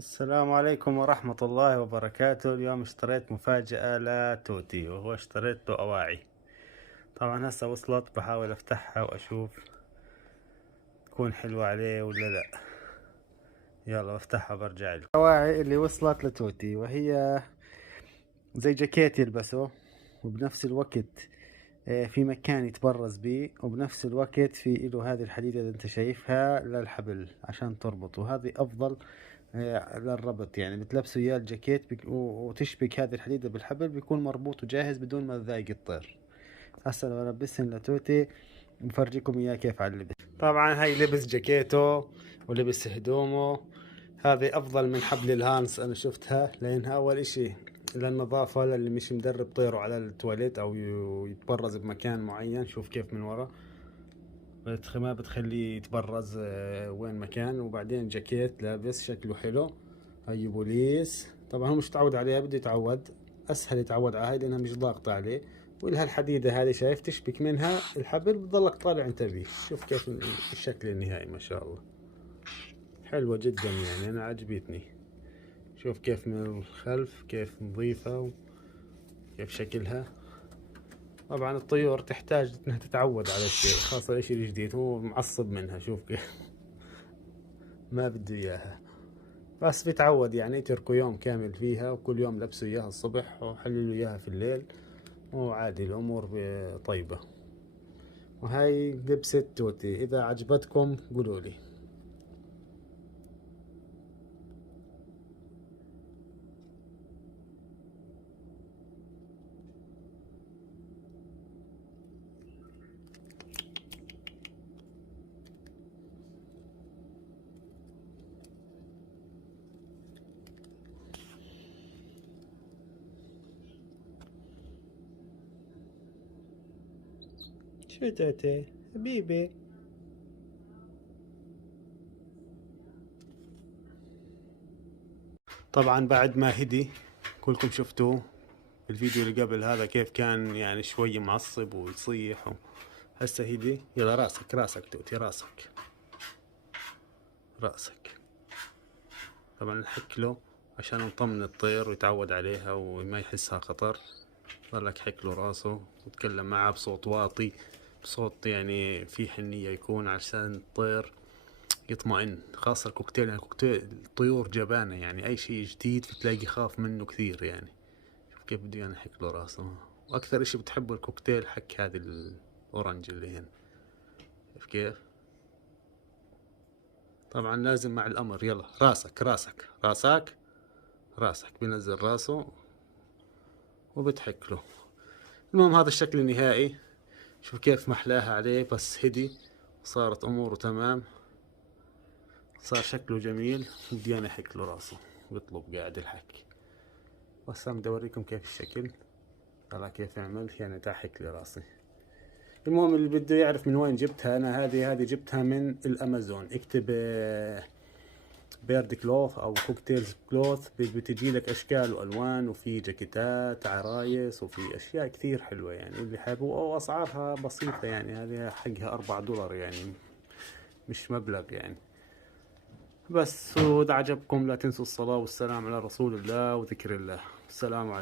السلام عليكم ورحمة الله وبركاته. اليوم اشتريت مفاجأة لتوتي، وهو اشتريت له أواعي. طبعا هسه وصلت، بحاول افتحها واشوف تكون حلوة عليه ولا لا. يلا بفتحها برجع لكم. الأواعي اللي وصلت لتوتي، وهي زي جاكيت يلبسه، وبنفس الوقت في مكان يتبرز بيه، وبنفس الوقت في له هذه الحديدة اللي انت شايفها للحبل عشان تربط، وهذه افضل للربط. يعني بتلبسوا اياه الجاكيت وتشبك هذه الحديدة بالحبل، بيكون مربوط وجاهز بدون ما تضايق الطير. هسه لو لبسهن لتوتي بفرجيكم اياه كيف على اللبس. طبعا هاي لبس جاكيته ولبس هدومه. هذه افضل من حبل الهانس انا شفتها، لانها اول اشي للنظافة، للي مش مدرب طيره على التواليت او يتبرز بمكان معين. شوف كيف من ورا ما بتخليه يتبرز وين مكان. وبعدين جاكيت لابس شكله حلو. هاي بوليس، طبعا هو مش متعود عليها، بده يتعود. اسهل يتعود على هاي لانها مش ضاغطة عليه. ولها الحديدة هذه، شايف، تشبك منها الحبل بتضلك طالع انت بيه. شوف كيف الشكل النهائي، ما شاء الله حلوة جدا، يعني انا عجبتني. شوف كيف من الخلف كيف نظيفة وكيف شكلها. طبعا الطيور تحتاج انها تتعود على الشيء، خاصة الاشي الجديد. هو معصب منها، شوف كيف ما بده اياها، بس بيتعود. يعني يتركوا يوم كامل فيها، وكل يوم لبسوا اياها الصبح وحللوا اياها في الليل، وعادي الامور طيبة. وهاي لبسة توتي. اذا عجبتكم قولوا لي. شو توتي حبيبي؟ طبعا بعد ما هدي، كلكم شفتوه الفيديو اللي قبل هذا كيف كان يعني شوي معصب ويصيح هسه هدي. يلا راسك راسك توتي، راسك راسك. طبعا نحك له عشان نطمن الطير ويتعود عليها وما يحسها خطر. ظلك حك له راسه وتكلم معه بصوت واطي، بصوت يعني في حنية يكون، عشان الطير يطمئن. خاصة الكوكتيل، يعني الكوكتيل الطيور جبانة، يعني أي شيء جديد بتلاقي خاف منه كثير. يعني شوف كيف بدي أنا أحك له راسه. وأكثر إشي بتحبه الكوكتيل حك هذه الأورنج اللي هنا. شوف كيف. طبعا لازم مع الأمر. يلا راسك راسك راسك راسك. بينزل راسه وبتحك له. المهم هذا الشكل النهائي. شوف كيف محلاها عليه، بس هدي صارت أموره تمام، صار شكله جميل. بدي أنا أحك له راسه، بيطلب قاعد الحك. بس أنا بدي أوريكم كيف الشكل. طلع كيف يعمل، يعني تحك لي راسي. المهم اللي بده يعرف من وين جبتها أنا، هذه جبتها من الأمازون. اكتب بيرد كلوث او كوكتيلز كلوث، بتجي لك اشكال والوان، وفي جاكيتات عرايس، وفي اشياء كثير حلوة يعني اللي حابه. واسعارها بسيطة، يعني هذه حقها $4 يعني مش مبلغ يعني. بس واذا عجبكم لا تنسوا الصلاة والسلام على رسول الله وذكر الله. السلام عليكم.